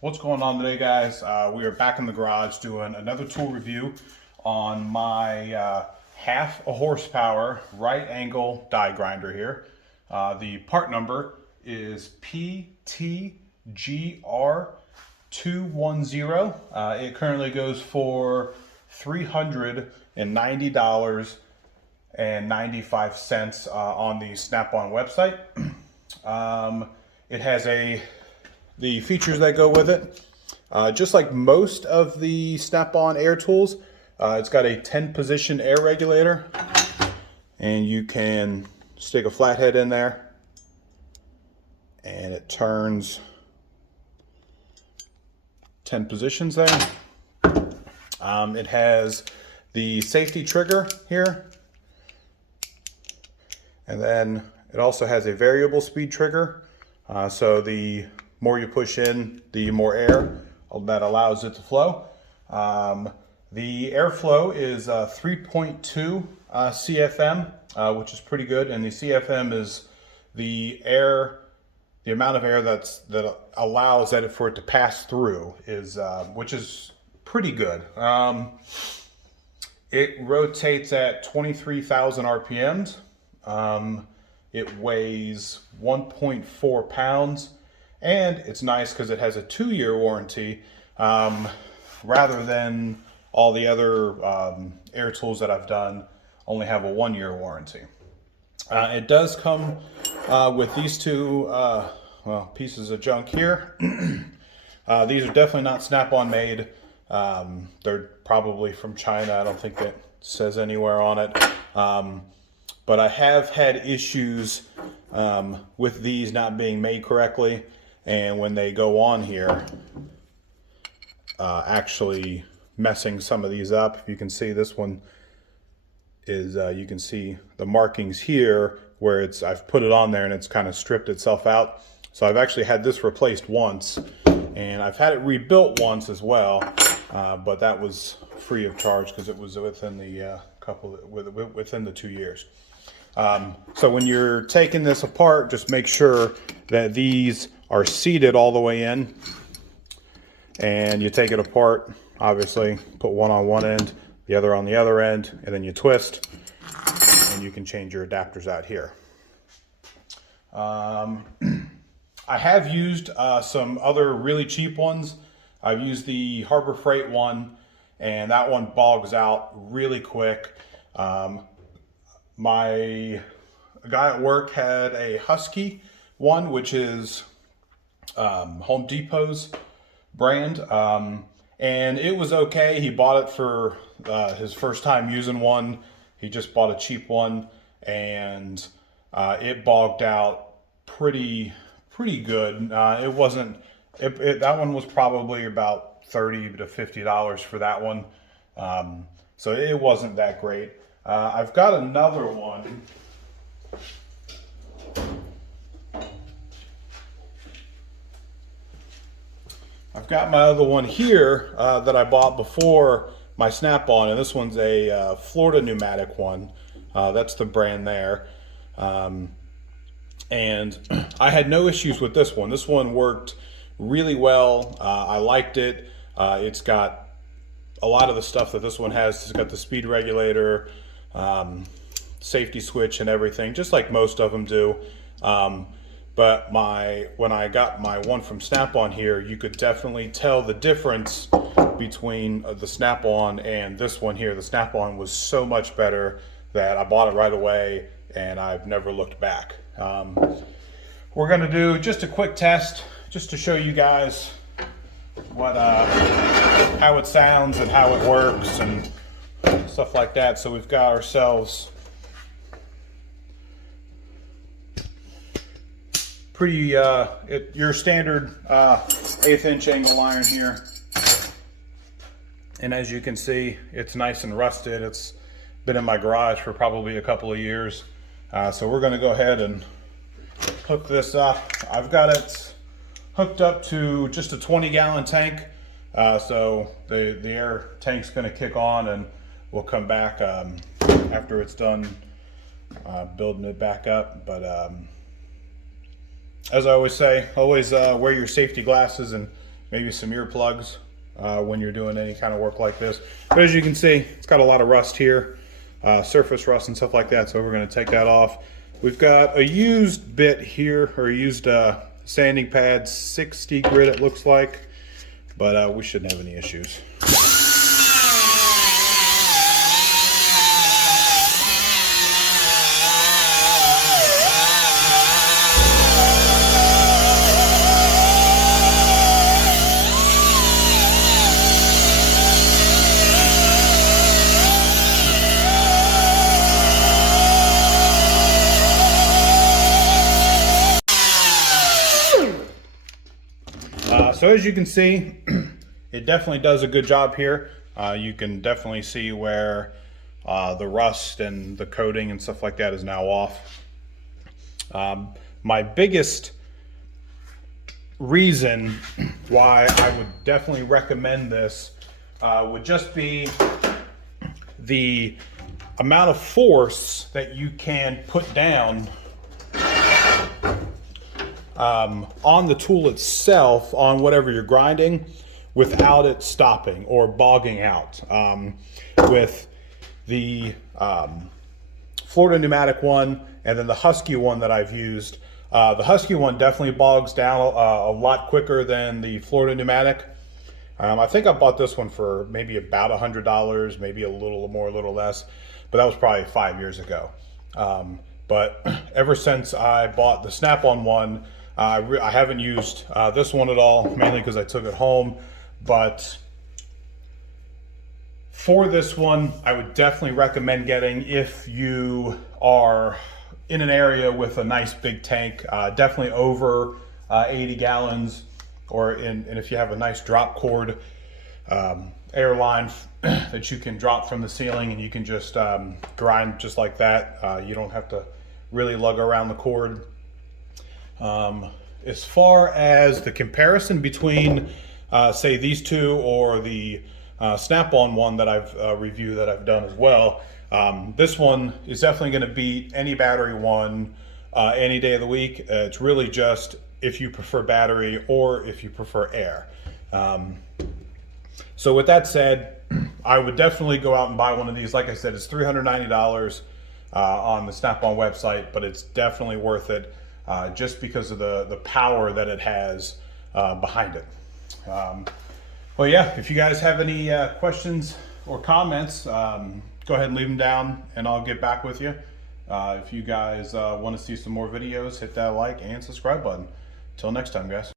What's going on today, guys? We are back in the garage doing another tool review on my half a horsepower right angle die grinder here. The part number is PTGR210. It currently goes for $390.95 on the Snap-on website. It has the features that go with it. Just like most of the Snap-on air tools, it's got a 10-position air regulator, and you can stick a flathead in there and it turns 10 positions there. It has the safety trigger here, and then it also has a variable speed trigger, so the more you push in, the more air that allows it to flow. The airflow is 3.2 CFM, which is pretty good, and the CFM is the amount of air that allows for it to pass through, which is pretty good. It rotates at 23,000 RPMs. It weighs 1.4 pounds. And it's nice because it has a 2-year warranty, rather than all the other air tools that I've done only have a 1-year warranty. It does come with these two pieces of junk here. These are definitely not Snap-on made. They're probably from China. I don't think that says anywhere on it. But I have had issues with these not being made correctly. And when they go on here, actually messing some of these up. If you can see, this one is, you can see the markings here where I've put it on there and it's kind of stripped itself out. So I've actually had this replaced once, and I've had it rebuilt once as well, but that was free of charge because it was within the within the 2 years. So when you're taking this apart, just make sure that these are seated all the way in, and you take it apart, obviously put one on one end, the other on the other end, and then you twist, and you can change your adapters out here. I have used some other really cheap ones. I've used the Harbor Freight one, and that one bogs out really quick. My guy at work had a Husky one, which is Home Depot's brand, and it was okay. He bought it for his first time using one. He just bought a cheap one, and it bogged out pretty good. It wasn't. That one was probably about $30 to $50 for that one, so it wasn't that great. I've got another one. I've got my other one here that I bought before my Snap-on, and this one's a Florida pneumatic one. That's the brand there. And I had no issues with this one. This one worked really well. I liked it. It's got a lot of the stuff that this one has. It's got the speed regulator, safety switch and everything, just like most of them do. But when I got my one from Snap-on here, you could definitely tell the difference between the Snap-on and this one here. The Snap-on was so much better that I bought it right away, and I've never looked back. We're gonna do just a quick test, just to show you guys how it sounds and how it works and stuff like that. So we've got ourselves your standard 1/8 inch angle iron here, and as you can see, it's nice and rusted. It's been in my garage for probably a couple of years, so we're going to go ahead and hook this up. I've got it hooked up to just a 20-gallon tank, so the air tank's going to kick on, and we'll come back after it's done building it back up. But as I always say, always wear your safety glasses and maybe some earplugs when you're doing any kind of work like this. But as you can see, it's got a lot of rust here, surface rust and stuff like that, so we're going to take that off. We've got a used bit here, or a used sanding pad, 60 grit it looks like, but we shouldn't have any issues. So as you can see, it definitely does a good job here. You can definitely see where the rust and the coating and stuff like that is now off. My biggest reason why I would definitely recommend this would just be the amount of force that you can put down on the tool itself, on whatever you're grinding, without it stopping or bogging out. With the Florida pneumatic one and then the Husky one that I've used, the Husky one definitely bogs down a lot quicker than the Florida pneumatic. I think I bought this one for maybe about $100, maybe a little more, a little less, but that was probably 5 years ago. But ever since I bought the Snap-on one, I haven't used this one at all, mainly because I took it home. But for this one, I would definitely recommend getting, if you are in an area with a nice big tank, definitely over 80 gallons, and if you have a nice drop cord air line that you can drop from the ceiling and you can just grind just like that. You don't have to really lug around the cord. As far as the comparison between say these two or the Snap-on one that I've reviewed, that I've done as well, this one is definitely going to beat any battery one any day of the week. It's really just if you prefer battery or if you prefer air. So with that said, I would definitely go out and buy one of these. Like I said, it's $390 on the Snap-on website, but it's definitely worth it just because of the power that it has behind it. Well, yeah, if you guys have any questions or comments, go ahead and leave them down and I'll get back with you. If you guys want to see some more videos, hit that like and subscribe button. Till next time, guys.